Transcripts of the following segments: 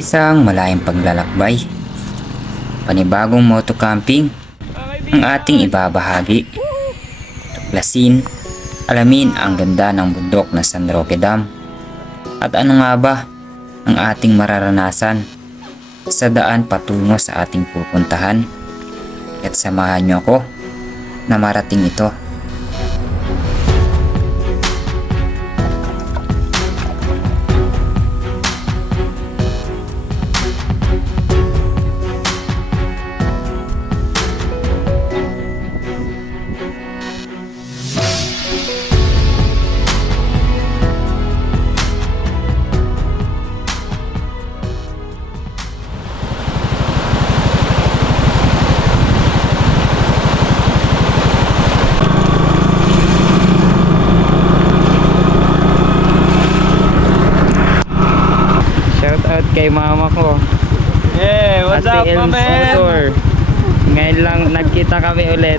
Isang malayang paglalakbay, panibagong motocamping ang ating ibabahagi. Tuklasin, alamin ang ganda ng bundok ng San Roque Dam at ano nga ba ang ating mararanasan sa daan patungo sa ating pupuntahan. At samahan niyo ako na marating ito. Shoutout kay mama ko. Yeah, what's up, Ate my Elms man? Motor. Ngayon lang nagkita kami ulit.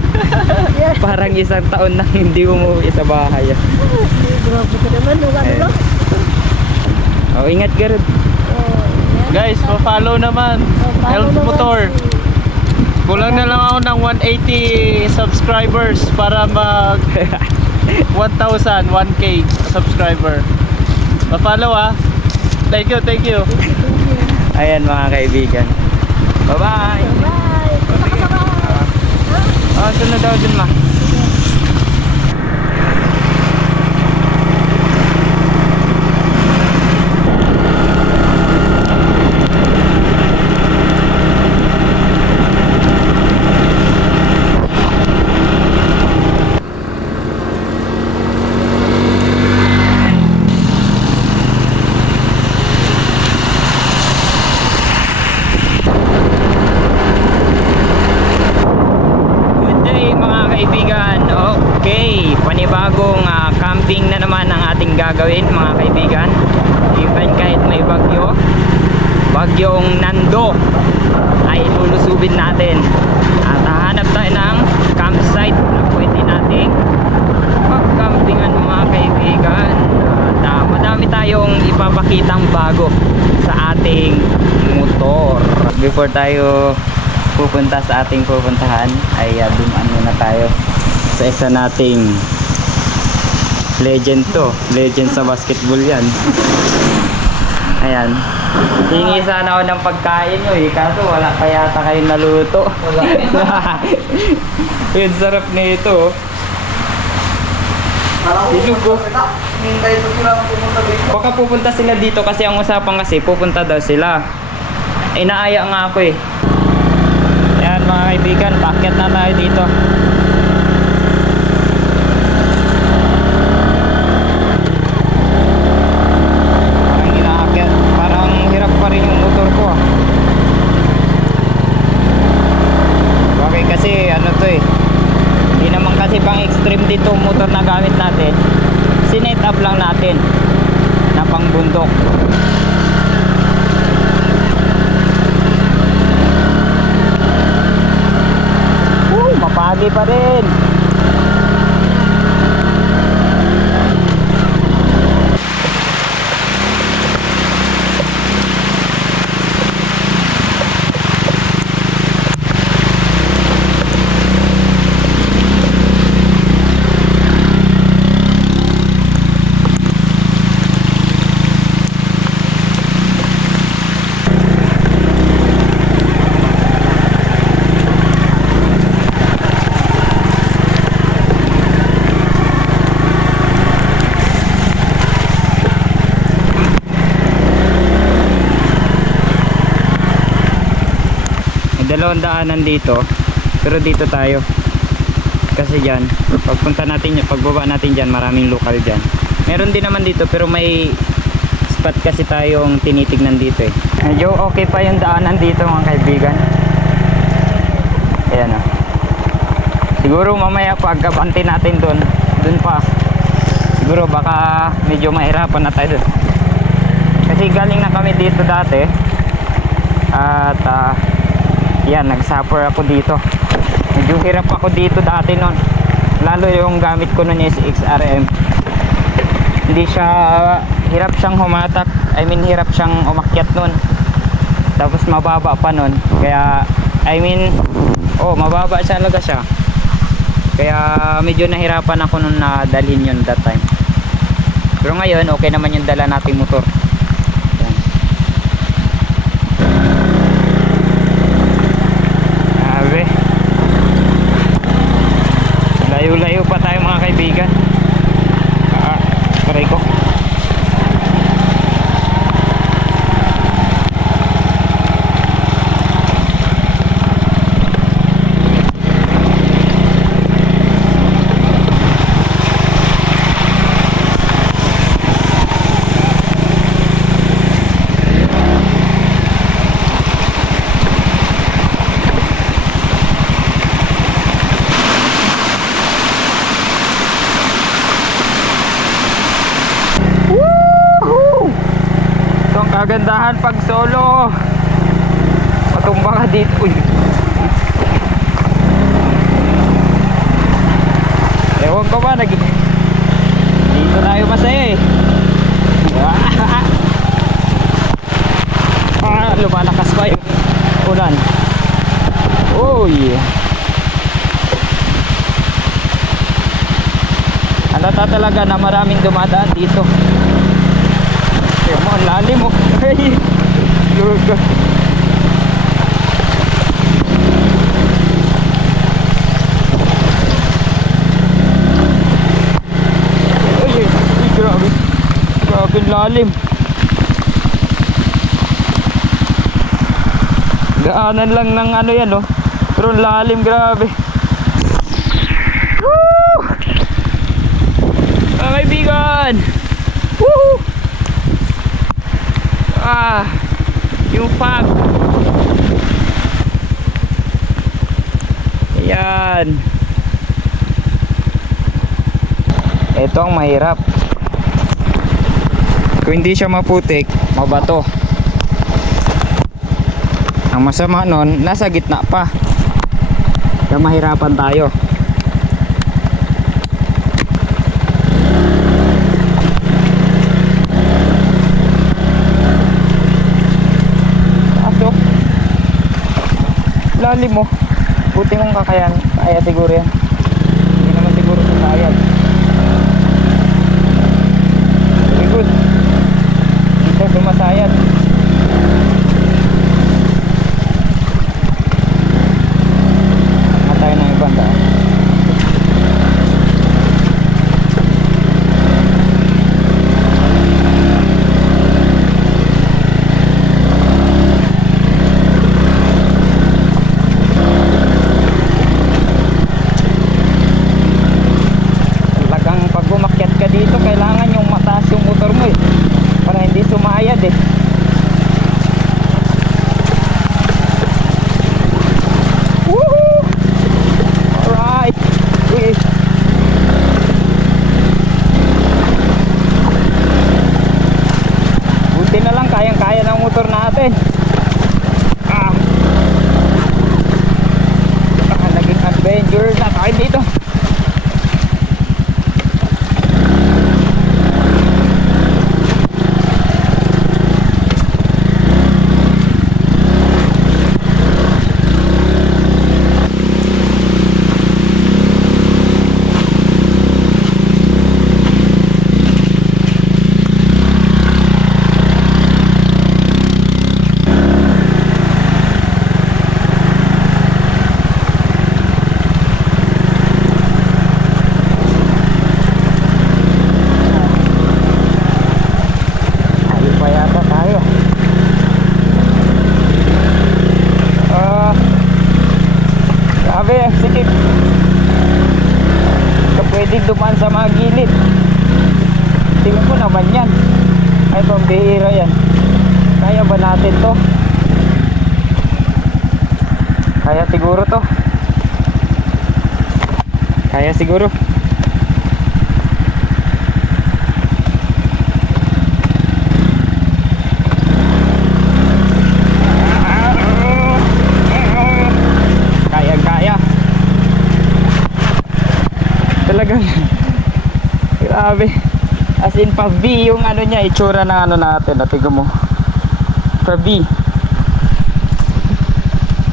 Parang isang taon na hindi umuwi sa bahay. Grabe ka naman, wala Eh. mo lang. Oh, ingat ka rin. Guys, pa-follow naman. Elms Motor. Kulang na lang ako ng 180 subscribers para mag 1,000, 1K subscriber. Pa-follow ah. Thank you, thank you. Ayan mga kaibigan. Bye-bye. Bye! Punta ka sa bahay. Oh, sunod daw dun ma. Good day mga kaibigan. Okay, panibagong camping na naman ang ating gagawin mga kaibigan. Even kahit may bagyo, bagyong Nando ay lulusubin natin. At hahanap tayo ng campsite na pwede nating mag-campingan mga kaibigan. At madami tayong ipapakitang bago sa ating motor. Before tayo pupunta sa ating pupuntahan ay dumaan muna tayo sa isa nating legend sa basketball yan. Ayan, hingi sana ako ng pagkain nyo kaso wala pa yata kayong naluto. Yung sarap nito. Baka pupunta sila dito kasi ang usapan kasi pupunta daw sila. Inaaya nga ako eh. Ayan mga kaibigan, paakyat na tayo dito. Parang inaakyat, parang hirap pa rin yung motor ko ah. Okay kasi ano to eh, hindi naman kasi pang extreme dito motor na gamit natin. Sinet up lang natin na pang bundok. Mapagi pa rin. Dalawang daanan dito, pero dito tayo kasi dyan pagpunta natin, pagbaba natin dyan maraming lokal dyan. Meron din naman dito pero may spot kasi tayong tinitignan dito eh. Medyo okay pa yung daanan dito mga kaibigan. Ayan o. Siguro mamaya pagkabante natin dun pa siguro baka medyo mahirapan na tayo dun kasi galing na kami dito dati at yan, nag-suffer ako dito. Medyo hirap ako dito dati nun. Lalo yung gamit ko nun is XRM. Hindi siya, hirap siyang humatak. I mean, hirap siyang umakyat nun. Tapos mababa pa nun. Kaya, mababa siya talaga siya. Kaya medyo nahirapan ako nung nadalhin yun that time. Pero ngayon, okay naman yung dala nating motor. Yan. Grabe. Layo-layo pa tayo mga kaibigan. Aray ko. Kagandahan pag solo. Matumba ka dito. Uy. Ewan ko ba dito tayo masaya eh. Lumalakas pa yung ulan. Uy. Halata talaga na maraming dumadaan dito. Ang lalim mo. Hey. Grabe. Grabe lalim. Gaanan lang ng ano yan, oh. Pero lalim, grabe. Woo! Mga kaibigan. Woo! Yung fog. Ayan. Ito ang mahirap. Kung hindi siya maputik, mabato. Ang masama nun, nasa gitna pa. Kaya mahirapan tayo. Lalim mo. Buti mong kakayan. Kaya siguro yan. Hindi naman siguro sasayad. Very good. Dito sumasayad. Tayo ng ibang daan. Naging adventure na tayo dito. Sikip. So, pwede dumaan sa mga gilid. Tingnan ko naman yan. Ay, pambihira yan. Kaya ba natin to? Kaya siguro to. Kaya siguro. Talagang grabe, as in pa V yung ano niya, itsura ng ano natin. Tingnan mo, pa V.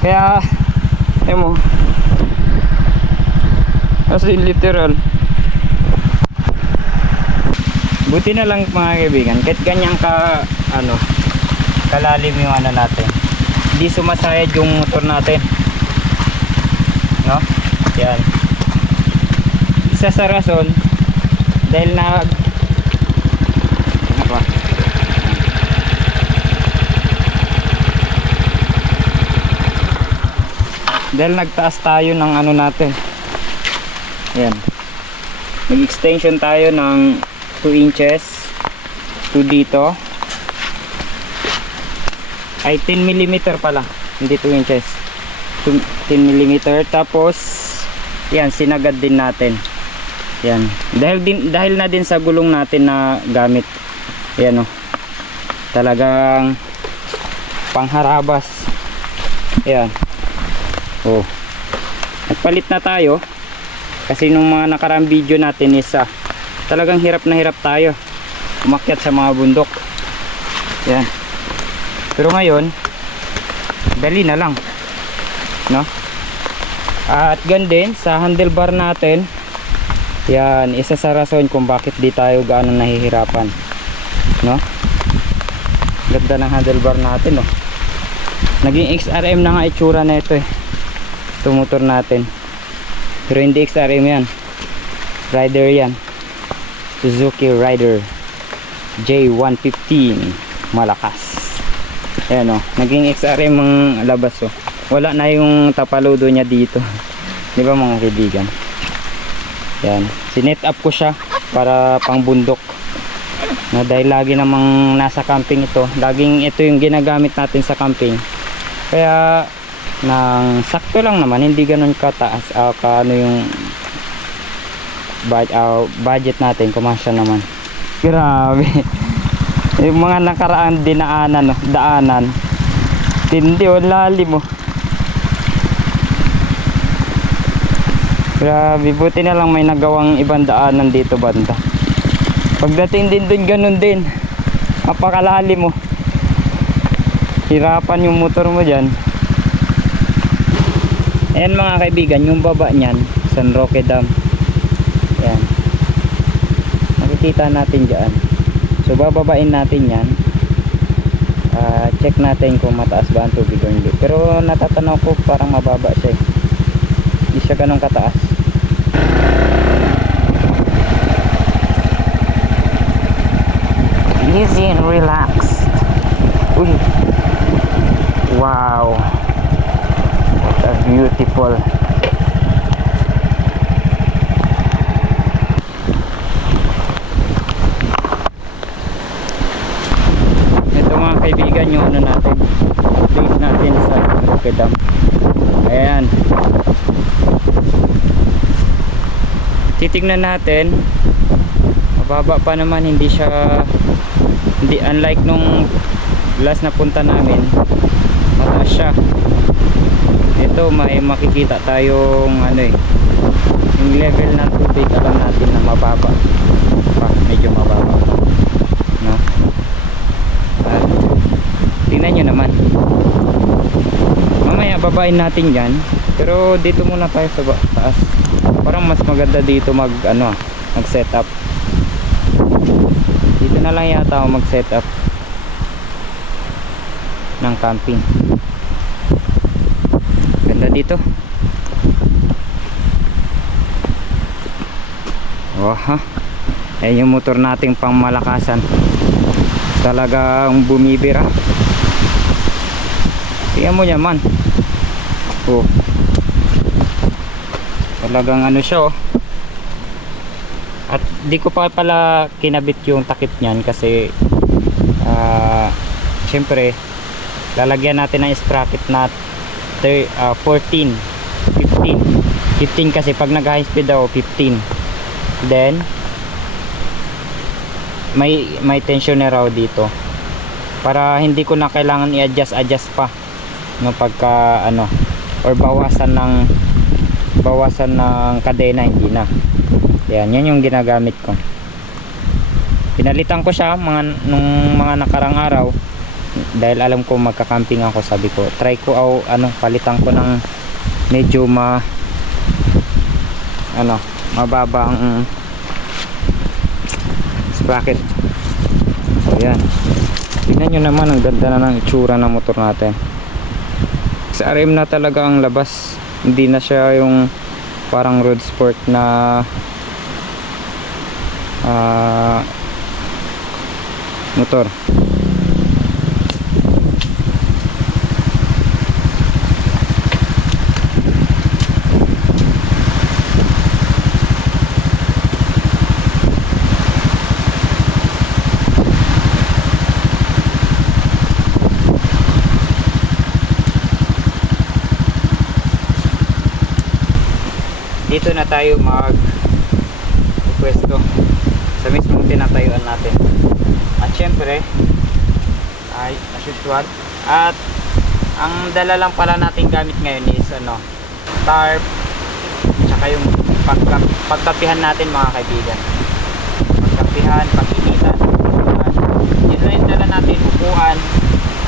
Kaya, ayun mo. As in literal. Buti na lang mga kaibigan, kahit ganyan kalalim yung natin. Hindi sumasayad yung motor natin. No? Yan. Isa sa rason, dahil dahil nagtaas tayo ng natin. Ayan. Nag-extension tayo ng 2 inches to dito. Ay 10 mm pala, hindi 2 inches. 10 mm. Tapos yan, sinagad din natin. Yan. Dahil na din sa gulong natin na gamit. Ayan oh. Talagang pangharabas. Ayan. Oh. Nagpalit na tayo kasi nung mga nakaraang video natin is talagang hirap na hirap tayo umakyat sa mga bundok. Yan. Pero ngayon dali na lang, no? At ganun sa handlebar natin. Yan, isa sa rason kung bakit di tayo gaano nahihirapan, no? Ganda ng handlebar natin, no? Naging XRM na nga itsura na ito ito motor natin, pero hindi XRM yan, Rider yan, Suzuki Rider J115 malakas. Ayan naging XRM ang labas wala na yung tapaludo niya dito. Di ba mga kaibigan? Yan, sinet up ko siya para pang bundok na dahil lagi namang nasa camping ito, laging ito yung ginagamit natin sa camping. Kaya nang sakto lang naman, hindi ganun kataas kaano yung budget natin, kumasya naman. Grabe. Yung mga nakaraan daanan tindi lalim grabe, buti na lang may nagawang ibang daanan dito banda. Pagdating din dun, ganun din, napakalalim hirapan yung motor mo dyan. Ayan mga kaibigan, yung baba nyan San Roque Dam. Ayan, makikita natin dyan. So bababain natin yan. Check natin kung mataas ba ang tubig o hindi. Pero natatanaw ko parang mababa siya hindi siya ganun kataas. Easy and relaxed. Uy. Wow, what a beautiful. Ito mga kaibigan yung natin, place natin sa Roque Dam. Ayan, titignan natin, mababa pa naman, hindi unlike nung last na punta namin, mataas siya. Ito may makikita tayong yung level ng tubig, alam natin na mababa pa, medyo mababa, no? At tingnan nyo naman, mamaya babain natin yan, pero dito muna tayo sa taas. Parang mas maganda dito mag setup. Dito na lang yata ako mag setup ng camping. Ganda dito. Ayan yung motor nating pang malakasan, talagang bumibira. Tingnan mo naman, talagang siya At di ko pa pala kinabit yung takip niyan kasi syempre lalagyan natin ng sprocket na 14, 15 kasi pag nag high speed daw 15. Then may tensioner raw dito para hindi ko na kailangan i-adjust pa no, pagka or bawasan ng kadena, hindi na. Yan yung ginagamit ko. Pinalitan ko siya nung mga nakarang araw dahil alam ko magka-camping ako, sabi ko try ko palitan ko ng medyo mababa ang sprocket. So yan, tingnan nyo naman, ang ganda na ng itsura ng motor natin. XRM na talaga ang labas, hindi na siya yung parang road sport na motor. Dito na tayo pwesto sa mismong tinatayuan natin. At syempre ay as usual, at ang dala lang pala natin gamit ngayon is tarp, tsaka yung pagkapihan natin mga kaibigan. Pagkapihan, pag-initan, yun na yung dala natin, upuan,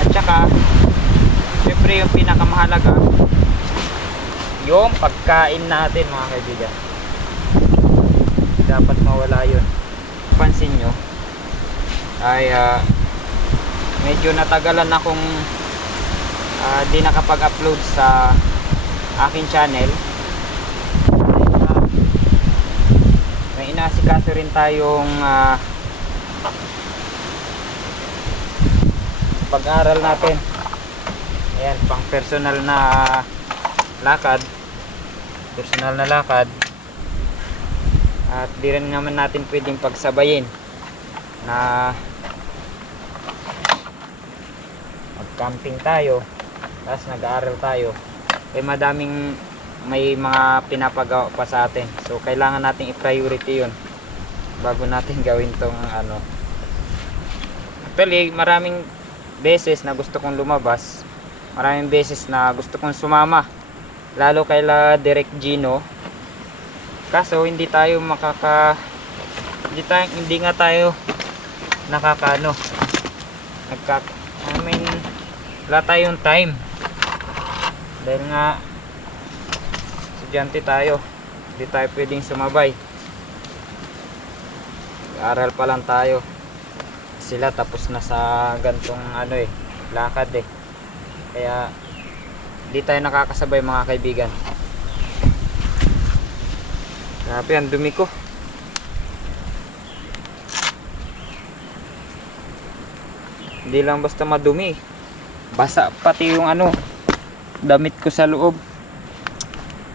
at tsaka syempre yung pinakamahalaga, yung pagkain natin mga kaibigan. Dapat mawala yun. Pansin nyo ay medyo natagalan akong di nakapag-upload sa aking channel. May inasikaso rin tayong pag-aral natin. Ayan, pang personal na lakad, at di rin naman natin pwedeng pagsabayin na mag-camping tayo tapos nag-aaral tayo, may mga pinapagawa pa sa atin. So kailangan nating i-priority yun bago natin gawin tong Actually, maraming beses na gusto kong lumabas, maraming beses na gusto kong sumama, lalo kaila Direct Gino, kaso hindi nga tayo wala tayong time dahil nga estudyante tayo, hindi tayo pwedeng sumabay. Aral pa lang tayo, sila tapos na sa gantong lakad kaya hindi tayo nakakasabay mga kaibigan. Grabe, ang dumi ko. Hindi lang basta madumi, basa pati yung damit ko sa loob.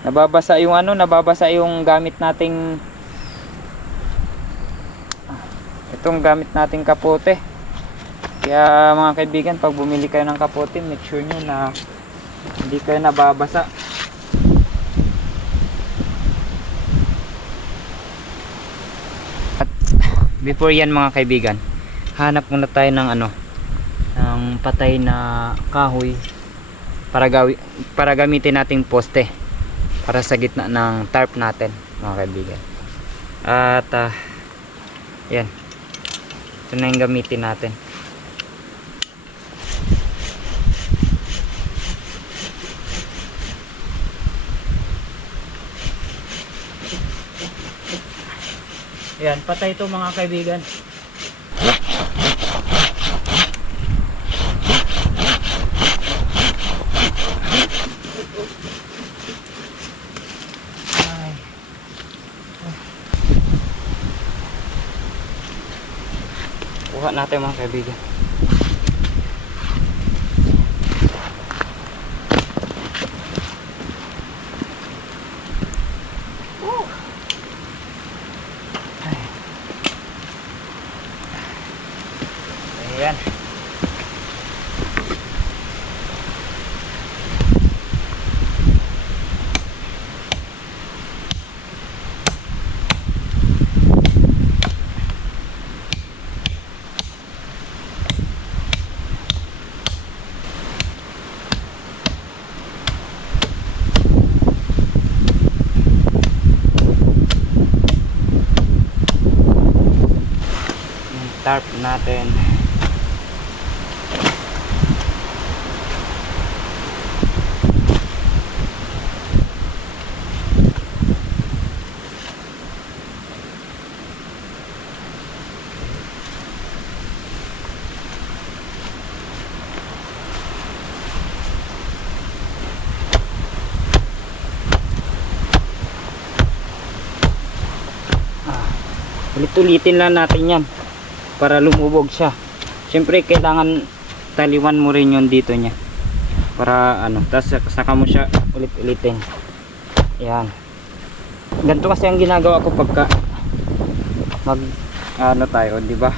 Nababasa yung gamit nating itong gamit nating kapote. Kaya mga kaibigan, pag bumili kayo ng kapote, make sure nyo na hindi kayo nababasa. At before yan mga kaibigan, hanap muna tayo ng ng patay na kahoy para gamitin nating poste para sa gitna ng tarp natin mga kaibigan. At yan, ito na yung gamitin natin. Yan, patay ito mga kaibigan. Kuha natin mga kaibigan. Ayan. Tarp natin. Ulit-ulitin lang natin yan para lumubog siya. Siyempre kailangan taliwan mo rin yung dito niya para ano, tapos saka mo siya ulit-ulitin. Yan, ganito kasi ang ginagawa ko pagka mag ano tayo, di ba?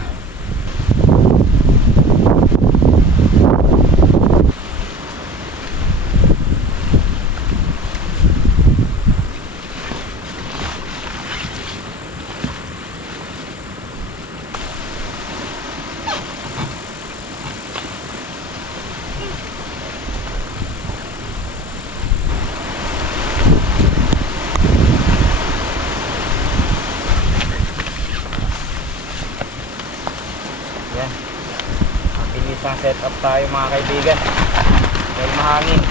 Yan, mabilis ang setup tayo mga kaibigan dahil mahangin.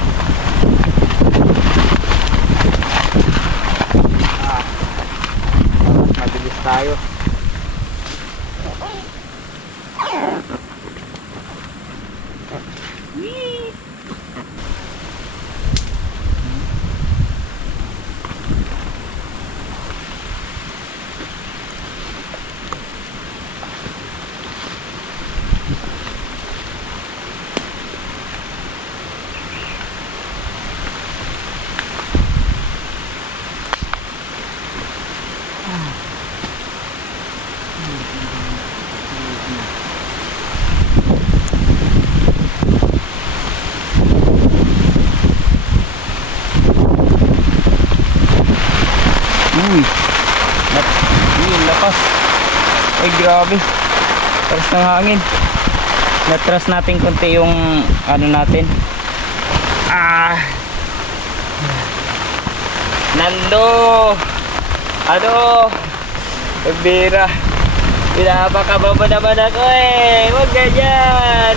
Mabilis tayo. Lakas. Ay grabe, taras ng hangin. Natras natin konti yung ano natin. Nando, ano, bira, pinapakababa naman ako eh. Huwag ganyan.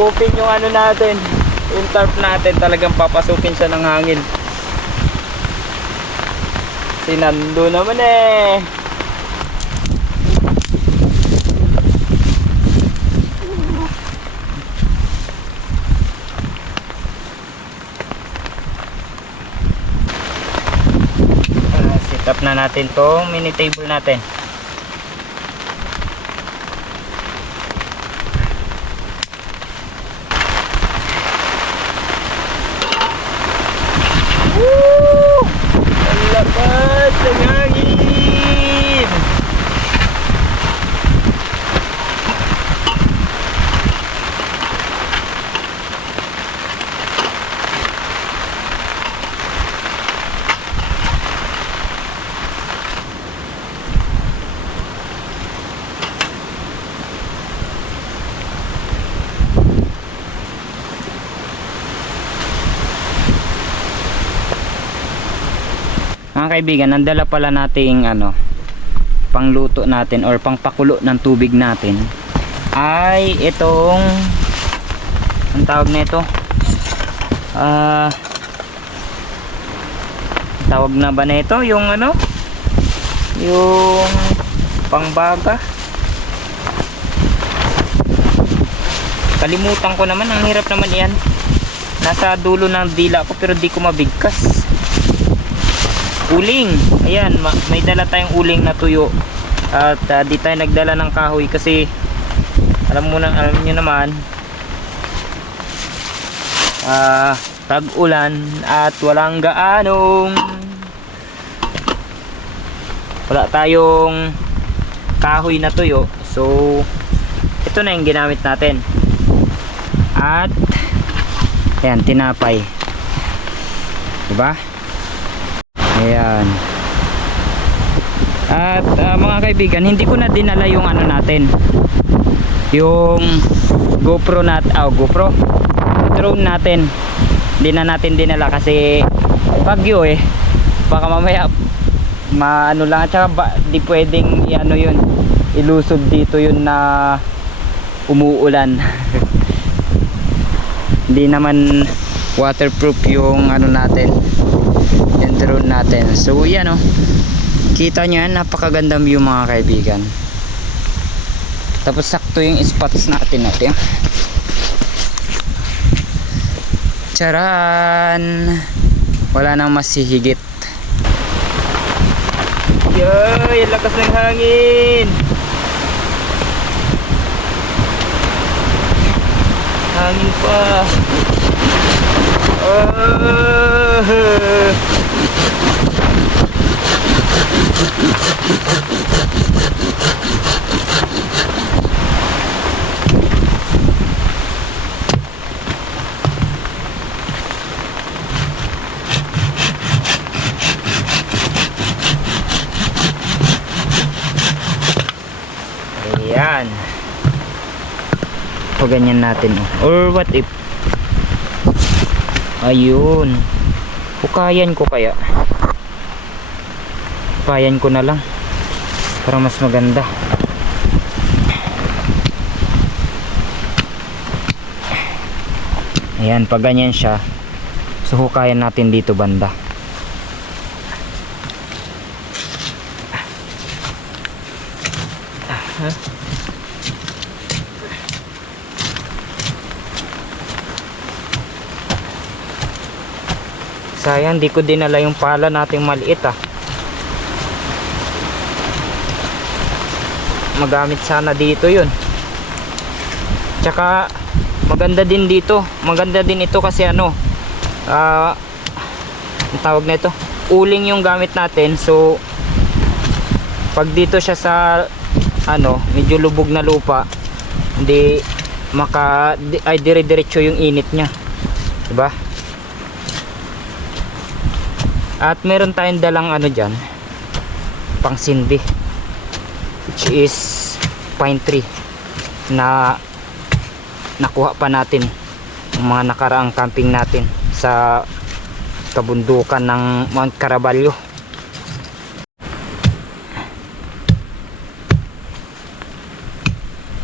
Open yung ano natin, yung tarp natin, talagang papasukin siya ng hangin. Si Nando naman eh. Set up na natin tong mini table natin. Lakas ng hangin. Mga kaibigan, nandala pala nating ano, pangluto natin or pangpakulo ng tubig natin ay itong ang tawag na ito, tawag na ba na ito, yung ano, yung pangbaga, kalimutan ko naman, ang hirap naman yan, nasa dulo ng dila ko pero di ko mabigkas. Uling, ayan, may dala tayong uling na tuyo at di tayo nagdala ng kahoy kasi alam nyo naman tag-ulan at wala tayong kahoy na tuyo, so ito na yung ginamit natin at ayan, tinapay, diba? Ayan. At mga kaibigan, hindi ko na dinala yung ano natin, yung GoPro drone natin. Hindi na natin dinala kasi bagyo eh, baka mamaya maano lang, at saka di pwedeng ano yun, ilusob dito yun na umuulan. Hindi naman waterproof yung ano natin, yung drone natin. So yan o, kita nyo yan, napakaganda view mga kaibigan. Tapos sakto yung spots natin. Charan, wala nang masihigit. Yay, lakas ng hangin. Hangin pa. Oh. Ayan. O ganyan natin. Or what if? Ayun. Hukayan ko kaya. Hukayan ko na lang. Para mas maganda. Ayan, pag ganyan siya. So hukayan natin dito banda. Sayang, di ko dinala yung pala nating maliit Magamit sana dito yun. Tsaka maganda din dito. Maganda din ito kasi ang tawag na ito, uling yung gamit natin. So pag dito siya sa medyo lubog na lupa, hindi ay dire-diretso yung init niya, diba? At meron tayong dalang dyan, pang sindi, which is pine tree na nakuha pa natin yung mga nakaraang camping natin sa kabundukan ng Mount Caraballo.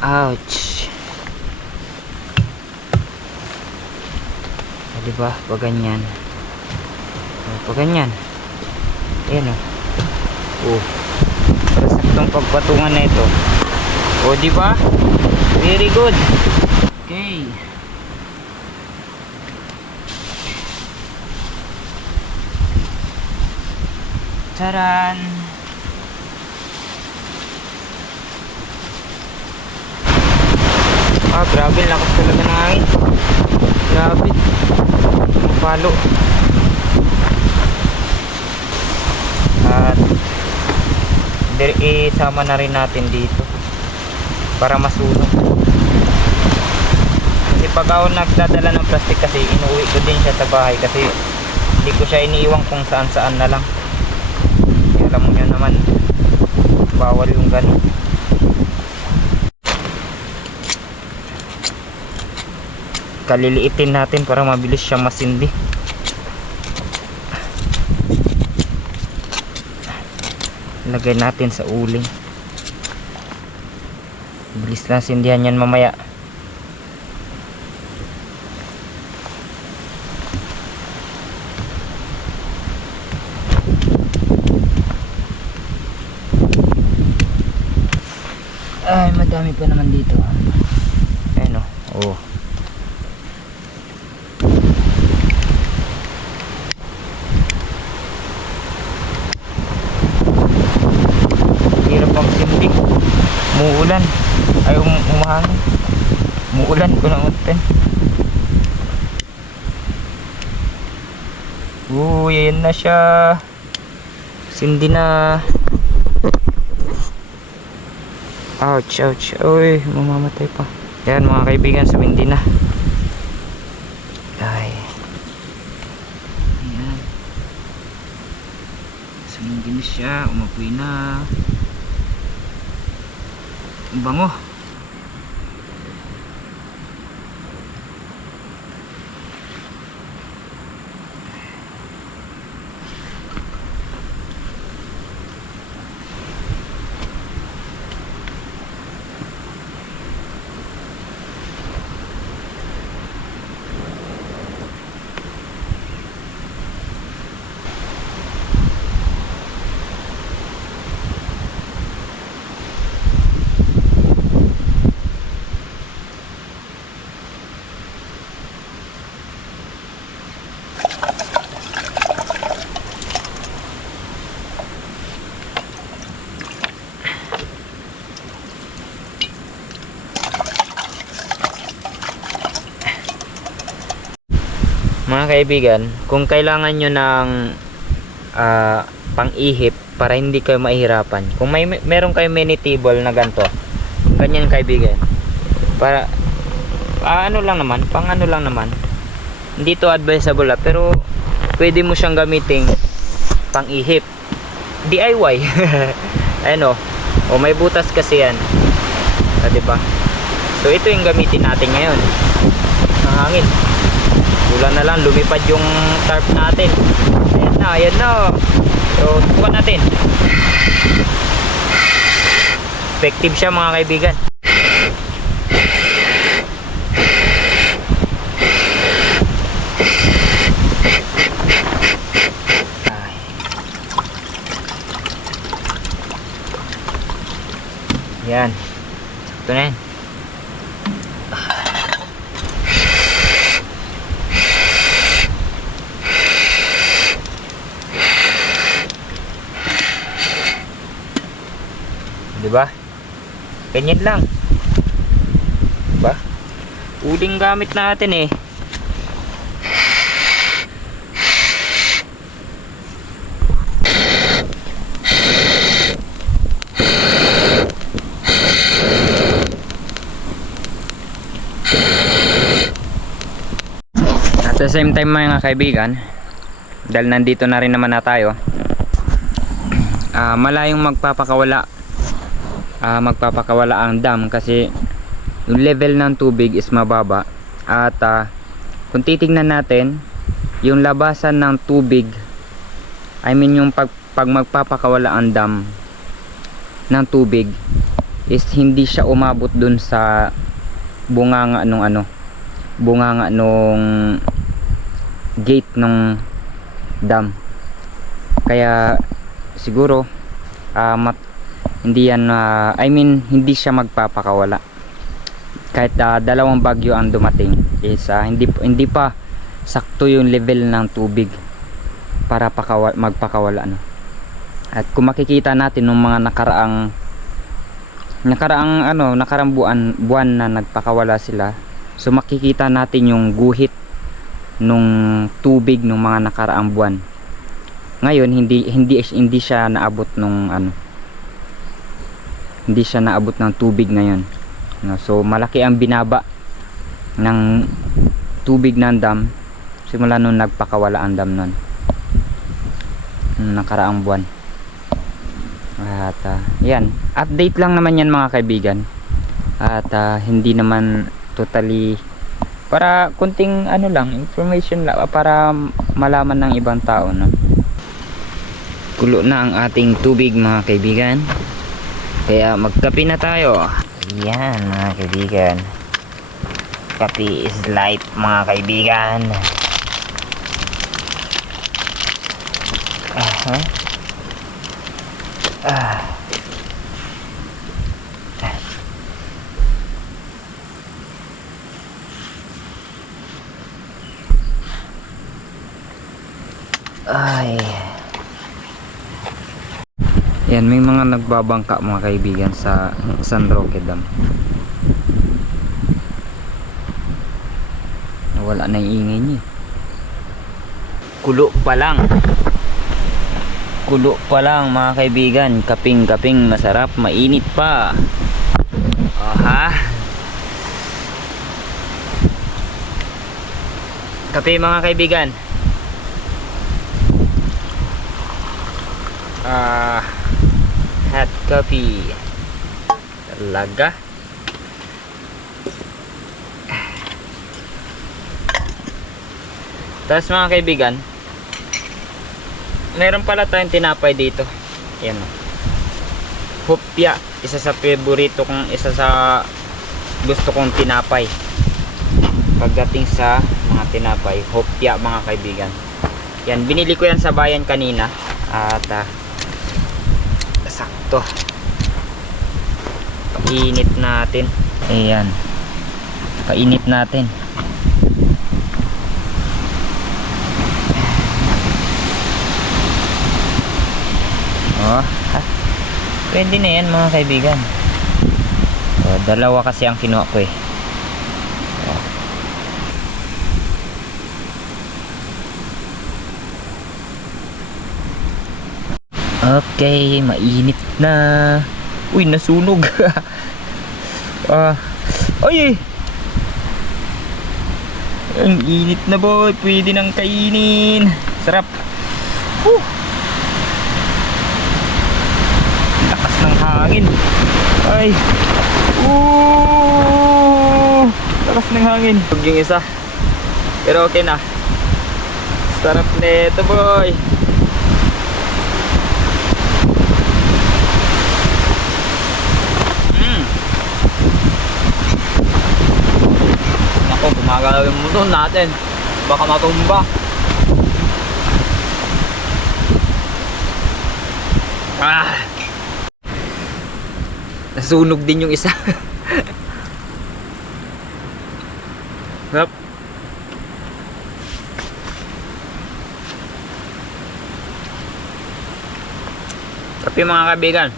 Ouch. Diba? Pag ganyan. Pag ganyan. Ayan para saktong pagpatungan na ito. Diba? Very good. Okay. Taran. Grabe, lakas talaga ng hangin. Grabe. Palo. At isama na rin natin dito para masunog. Kasi pag ako nagdadala ng plastic, kasi inuwi ko din siya sa bahay kasi hindi ko siya iniiwan kung saan saan na lang. Kaya alam mo nyo naman, bawal yung ganun. Kaliliitin natin para mabilis siya masindi. Lagay natin sa uling. Bilis lang sindihan yan mamaya. Ay, madami pa naman dito. Ayan oh. Hirap ang sindi. Umuulan. Ay, umahangin. Umuulan ko ng utin. Ayan na siya. Sindi na. Ouch, ouch. Uy, mamamatay pa. Yan mga kaibigan, sumindi na. Ay. Ayan. Sumindi na siya. Umapoy na. Ang bango. kaibigan, kung kailangan nyo ng pang-ihip para hindi kayo mahirapan, kung meron kayo mini table na ganito, ganyan kaibigan, para ano lang naman, pang ano lang naman, hindi to advisable pero pwede mo siyang gamitin pang-ihip, DIY. Ayun o may butas kasi yan, diba? So ito yung gamitin natin ngayon, ang hangin. Kulang na lang lumipad yung tarp natin. Ayan na. So subukan natin. Effective siya mga kaibigan. Yan. Sakto na yan. Diba? Ganyan lang. Diba? Uling gamit natin eh. At the same time mga kaibigan, dahil nandito na rin naman na tayo, malayong magpapakawala ang dam kasi yung level ng tubig is mababa. At kung titignan natin yung labasan ng tubig, I mean yung pag magpapakawala ang dam ng tubig is hindi siya umabot dun sa bunganga nung gate ng dam. Kaya siguro hindi yan hindi siya magpapakawala kahit dalawang bagyo ang dumating is hindi pa sakto yung level ng tubig para magpakawala At kung makikita natin nung mga nakaraang buwan na nagpakawala sila, so makikita natin yung guhit nung tubig nung mga nakaraang buwan. Ngayon hindi siya naabot hindi siya naabot ng tubig ngayon. So malaki ang binaba ng tubig ng dam simula nung nagpakawala ang dam nun nakaraang buwan. At yan, update lang naman yan mga kaibigan. At hindi naman totally, para kunting information lang para malaman ng ibang tao Kulo na ang ating tubig mga kaibigan, kaya magkape na tayo. Yan mga kaibigan, kape is life mga kaibigan. Ay. Yan, may mga nagbabangka mga kaibigan sa San Roque Dam. Wala na yung ingay niya. Kulo pa lang mga kaibigan. Kaping masarap, mainit pa. Kape mga kaibigan. Hot coffee talaga. Tapos mga kaibigan, meron pala tayong tinapay dito. Yan, hopya, isa sa favorito kong, isa sa gusto kong tinapay pagdating sa mga tinapay, hopya mga kaibigan. Yan, binili ko yan sa bayan kanina. At sakto, painit natin. Ayan, painit natin. Pwede na yan mga kaibigan. Dalawa kasi ang kinuha ko Okay, mainit na. Uy, nasunog. Ay! Ang init na boy. Pwede nang kainin. Sarap. Lakas ng hangin. Ay! Lakas ng hangin. Huwag yung isa. Pero okay na. Sarap nito boy. Ako, gumagalaw yung motor natin. Baka matumba. Nasunog din yung isa. Yup. Tapi mga kaibigan,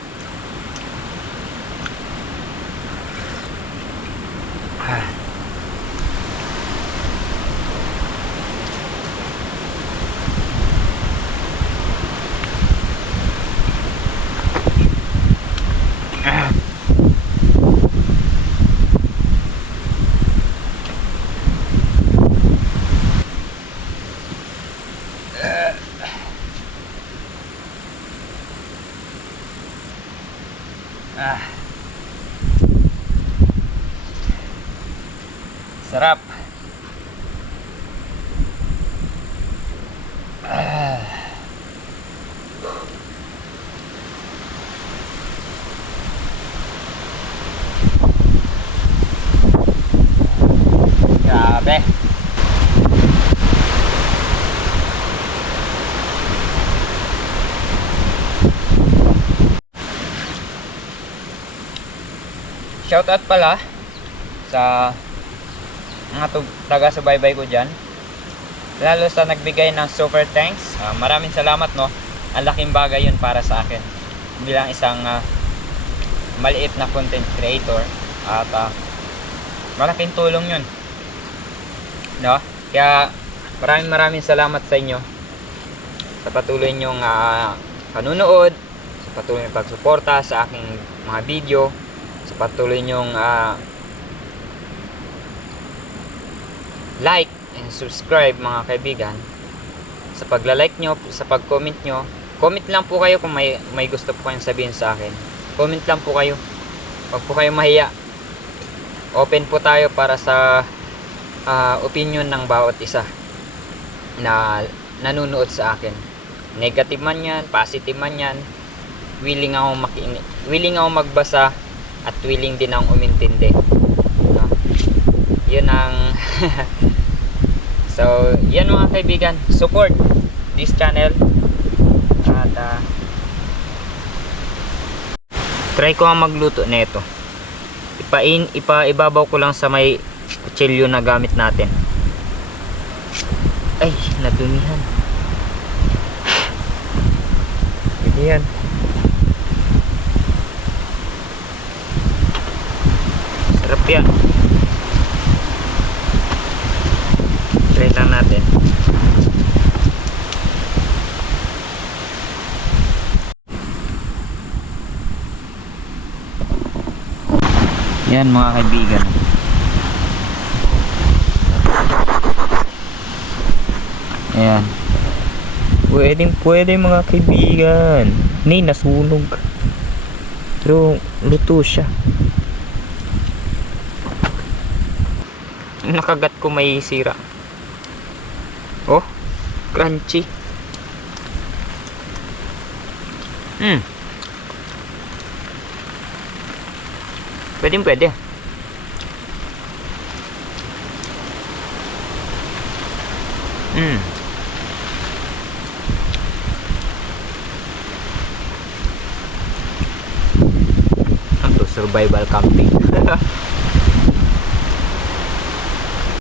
sarap. Grabe. Shoutout pala sa mga taga-subaybay ko dyan, lalo sa nagbigay ng super thanks. Maraming salamat, no. Ang laking bagay yun para sa akin bilang isang maliit na content creator, at malaking tulong yun, no. Kaya maraming salamat sa inyo sa patuloy nyong panunood, sa patuloy nyong pagsuporta sa aking mga video, sa patuloy nyong like and subscribe mga kaibigan. Sa pagla-like nyo, sa pag-comment nyo, comment lang po kayo kung may gusto po kayong sabihin sa akin. Comment lang po kayo, huwag po kayo mahiya. Open po tayo para sa opinion ng bawat isa na nanonood sa akin. Negative man yan, positive man yan, willing ako magbasa at willing din akong umintindi, no? Yun ang so yan mga kaibigan, support this channel, at try ko ang magluto nito. Ibabaw ko lang sa may kutsilyo na gamit natin. Ay, nadumihan. Yan. Sarap yan. Try lang natin. Yan mga kaibigan. Ayan. Pwede mga kaibigan. Ni nasunog. Pero luto siya. Nakagat ko may sira. Oh, crunchy. Pwede. Survival camping.